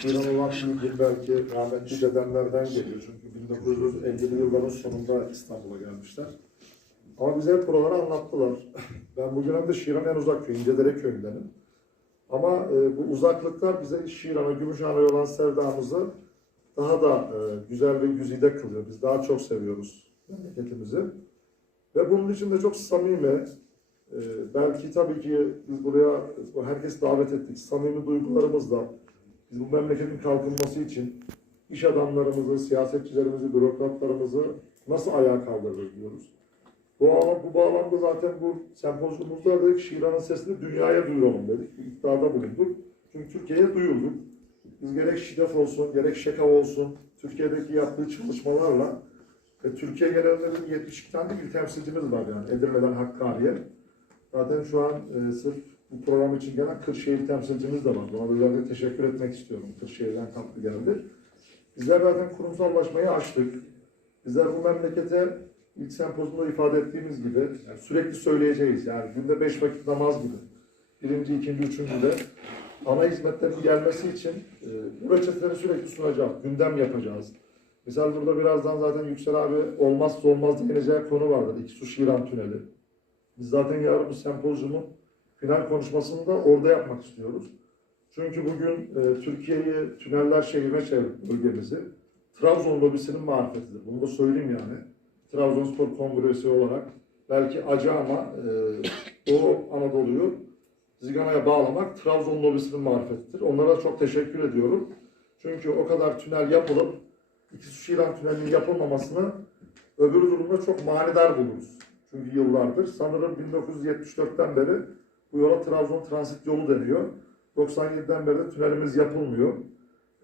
Şiran olan bilgi belki rahmetli dedemlerden geliyor. Çünkü 1950'li yılların sonunda İstanbul'a gelmişler. Ama bize hep buraları anlattılar. Ben bugün hem de Şiran en uzak köy, İncedere köyündenim. Ama e, bu uzaklıklar bize Şiran'a, Gümüşhane'ye olan sevdamızı daha da e, güzel ve güzide kılıyor. Biz daha çok seviyoruz memleketimizi. Ve bunun için de çok samimi, e, belki tabii ki biz buraya bu herkes davet ettik. Samimi duygularımızla biz bu memleketin kalkınması için iş adamlarımızı, siyasetçilerimizi, bürokratlarımızı nasıl ayağa kaldırır diyoruz. Bu, bu bağlamda zaten bu sempozyumumuzda dedik Şiran'ın sesini dünyaya duyuralım dedik. Bir iddiada bulunduk. Çünkü Türkiye'ye duyulduk. Biz gerek ŞİDEF olsun, gerek ŞEKAV olsun, Türkiye'deki yaptığı çalışmalarla ve Türkiye genelinde bizim 72 tane il temsilcimiz var yani Edirne'den Hakkari'ye. Zaten şu an e, sırf bu program için gelen Kırşehir temsilcimiz de var. Buna özellikle teşekkür etmek istiyorum. Kırşehir'den katkı geldi. Bizler zaten kurumsallaşmayı açtık. Bizler bu memlekete ilk sempozyumda ifade ettiğimiz gibi yani sürekli söyleyeceğiz. Yani günde beş vakit namaz gibi. Birinci, ikinci, üçüncü de ana hizmetlerin gelmesi için e, bu reçeteleri sürekli sunacağız. Gündem yapacağız. Misal burada birazdan zaten Yüksel abi olmazsa olmaz denileceği konu vardır. İki su Şiran Tüneli. Biz zaten yarın bu sempozyumun final konuşmasını da orada yapmak istiyoruz. Çünkü bugün e, Türkiye'yi tüneller şehrine çevirdik bölgemizi. Trabzon lobisinin marifetidir. Bunu da söyleyeyim yani. Trabzonspor Kongresi olarak belki acı ama e, Doğu Anadolu'yu Zigana'ya bağlamak Trabzon lobisinin marifetidir. Onlara çok teşekkür ediyorum. Çünkü o kadar tünel yapılıp iki su Şiran tünelinin yapılmamasını öbür durumda çok manidar buluruz. Çünkü yıllardır sanırım 1974'ten beri bu yola Trabzon transit yolu deniyor. 97'den beri de tünelimiz yapılmıyor.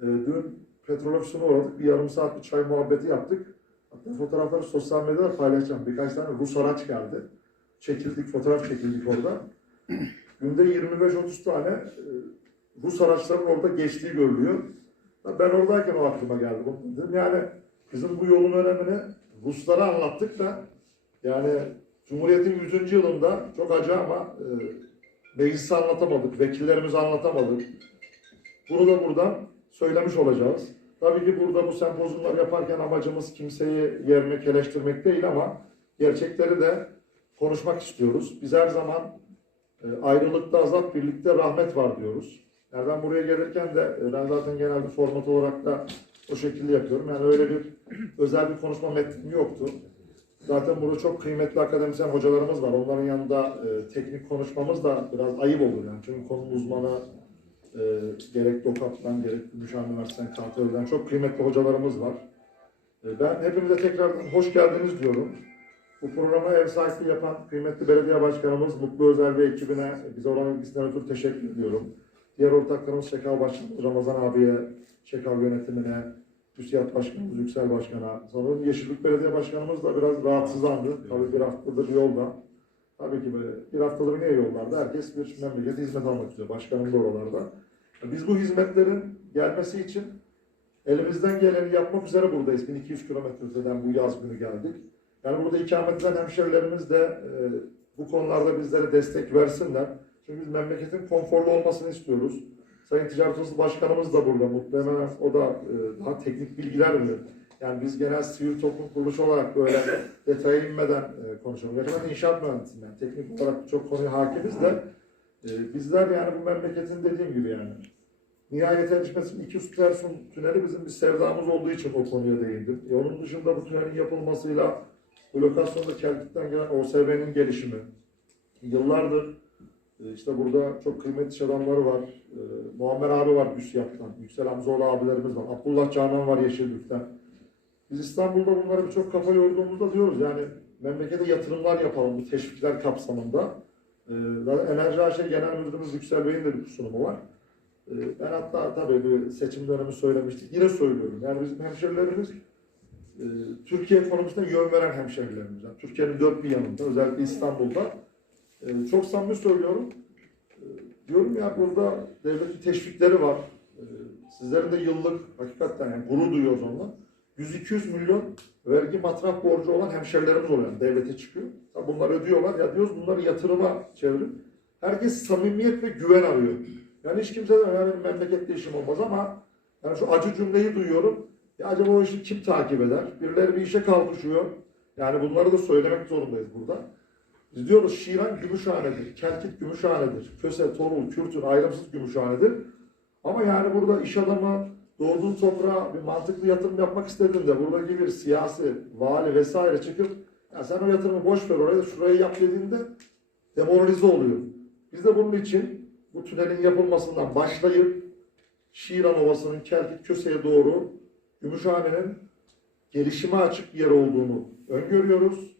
Ee, dün petrol ofisine uğradık. Bir yarım saat bir çay muhabbeti yaptık. Hatta fotoğrafları sosyal medyada paylaşacağım. Birkaç tane Rus araç geldi. Çekildik, fotoğraf çekildik orada. Günde 25-30 tane e, Rus araçların orada geçtiği görülüyor. Ben oradayken o aklıma geldi. Dedim yani bizim bu yolun önemini Ruslara anlattık da yani Cumhuriyet'in 100. yılında çok acı ama e, meclise anlatamadık, vekillerimize anlatamadık. Bunu da buradan söylemiş olacağız. Tabii ki burada bu sempozyumlar yaparken amacımız kimseyi yermek, eleştirmek değil ama gerçekleri de konuşmak istiyoruz. Biz her zaman e, ayrılıkta azap, birlikte rahmet var diyoruz. Yani ben buraya gelirken de e, ben zaten genelde format olarak da o şekilde yapıyorum. Yani öyle bir özel bir konuşma metnim yoktu. Zaten burada çok kıymetli akademisyen hocalarımız var. Onların yanında e, teknik konuşmamız da biraz ayıp olur yani. Çünkü konunun uzmanı e, gerek DOKAP'tan gerek Gümüşhane Üniversitesi'nden, KTÖ'den çok kıymetli hocalarımız var. E, ben hepinize tekrar hoş geldiniz diyorum. Bu programa ev sahipliği yapan kıymetli belediye başkanımız Mutlu Özel ve ekibine e, bize olan ilgisinden ötürü teşekkür ediyorum. Diğer ortaklarımız Şekal Başkanımız Ramazan abiye, Şekal yönetimine, TÜSİAD Başkanımız Yüksel Başkan'a, sanırım Yeşillik Belediye Başkanımız da biraz rahatsızlandı. Tabii bir haftadır yolda. Tabii ki böyle bir haftadır niye yollarda? Herkes bir memlekete hizmet almak istiyor. Başkanım da oralarda. Biz bu hizmetlerin gelmesi için elimizden geleni yapmak üzere buradayız. 1200 kilometre öteden bu yaz günü geldik. Yani burada ikamet eden hemşerilerimiz de e, bu konularda bizlere destek versinler. Çünkü biz memleketin konforlu olmasını istiyoruz. Sayın Ticaret Odası Başkanımız da burada. Muhtemelen o da e, daha teknik bilgiler verir. Yani biz genel sivil toplum kuruluşu olarak böyle detaya inmeden e, konuşalım. Ben inşaat mühendisiyim yani. Teknik olarak birçok konuya hakimiz de e, bizler yani bu memleketin dediğim gibi yani nihayet erişmesi iki su Tersun tüneli bizim bir sevdamız olduğu için o konuya değindim. E, onun dışında bu tünelin yapılmasıyla bu lokasyonda Kelkit'ten gelen OSB'nin gelişimi yıllardır işte burada çok kıymetli iş adamları var. E, Muammer abi var Güsyap'tan. Yüksel Hamzoğlu abilerimiz var. Abdullah Canan var Yeşillik'ten. Biz İstanbul'da bunlara birçok kafa yorduğumuzda diyoruz yani memlekete yatırımlar yapalım bu teşvikler kapsamında. E, zaten Enerji AŞ Genel Müdürümüz Yüksel Bey'in de bir sunumu var. E, ben hatta tabii bir seçim dönemi söylemiştik. Yine söylüyorum. Yani bizim hemşerilerimiz e, Türkiye ekonomisine yön veren hemşerilerimiz. Yani Türkiye'nin dört bir yanında özellikle İstanbul'da ee, çok samimi söylüyorum. Ee, diyorum ya burada devletin teşvikleri var. Ee, sizlerin de yıllık hakikaten yani gurur duyuyoruz onunla. 100-200 milyon vergi matraf borcu olan hemşerilerimiz oluyor. Yani devlete çıkıyor. Bunları ödüyorlar. Ya diyoruz bunları yatırıma çevirin. Herkes samimiyet ve güven arıyor. Yani hiç kimse de yani memlekette işim olmaz ama yani şu acı cümleyi duyuyorum. Ya acaba o işi kim takip eder? Birileri bir işe kalkışıyor. Yani bunları da söylemek zorundayız burada. Diyoruz Şiran Gümüşhane'dir, Kelkit Gümüşhane'dir, Köse, Torul, Kürtün ayrımsız Gümüşhane'dir. Ama yani burada iş adamı doğduğun toprağa bir mantıklı yatırım yapmak istediğinde buradaki bir siyasi, vali vesaire çıkıp ya sen o yatırımı boş ver oraya şurayı yap dediğinde demoralize oluyor. Biz de bunun için bu tünelin yapılmasından başlayıp Şiran Ovası'nın Kelkit Köse'ye doğru Gümüşhane'nin gelişime açık bir yer olduğunu öngörüyoruz.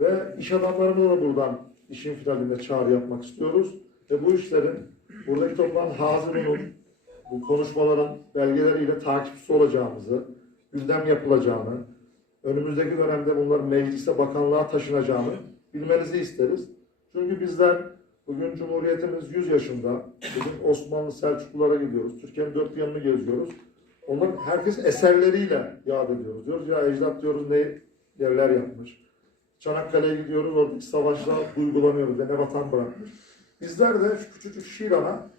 Ve iş adamlarına da buradan işin finalinde çağrı yapmak istiyoruz. Ve bu işlerin buradaki toplanan hazırının bu konuşmaların belgeleriyle takipçisi olacağımızı, gündem yapılacağını, önümüzdeki dönemde bunların meclise, bakanlığa taşınacağını bilmenizi isteriz. Çünkü bizler bugün Cumhuriyetimiz 100 yaşında, bugün Osmanlı Selçuklulara gidiyoruz, Türkiye'nin dört yanını geziyoruz. Onların herkes eserleriyle yad ediyoruz. Diyoruz ya ecdat diyoruz ne yerler yapmış. Çanakkale'ye gidiyoruz, oradaki savaşlar duygulanıyoruz ve ne vatan bırakmış. Bizler de şu küçücük Şiran'a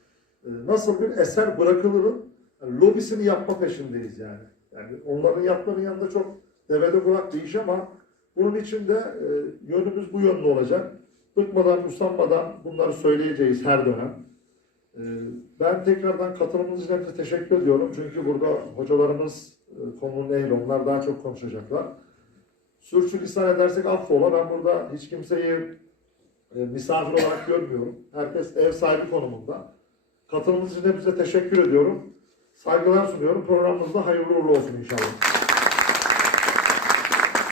e, nasıl bir eser bırakılırın yani lobisini yapma peşindeyiz yani. Yani onların yaptığının yanında çok devede kulak bir iş ama bunun için de e, yönümüz bu yönde olacak. Bıkmadan, usanmadan bunları söyleyeceğiz her dönem. E, ben tekrardan katılımınız için teşekkür ediyorum. Çünkü burada hocalarımız e, konunun ehli, onlar daha çok konuşacaklar. Sürçülisan edersek affola. Ben burada hiç kimseyi e, misafir olarak görmüyorum. Herkes ev sahibi konumunda. Katılımınız için hepinize teşekkür ediyorum. Saygılar sunuyorum. Programımız da hayırlı uğurlu olsun inşallah.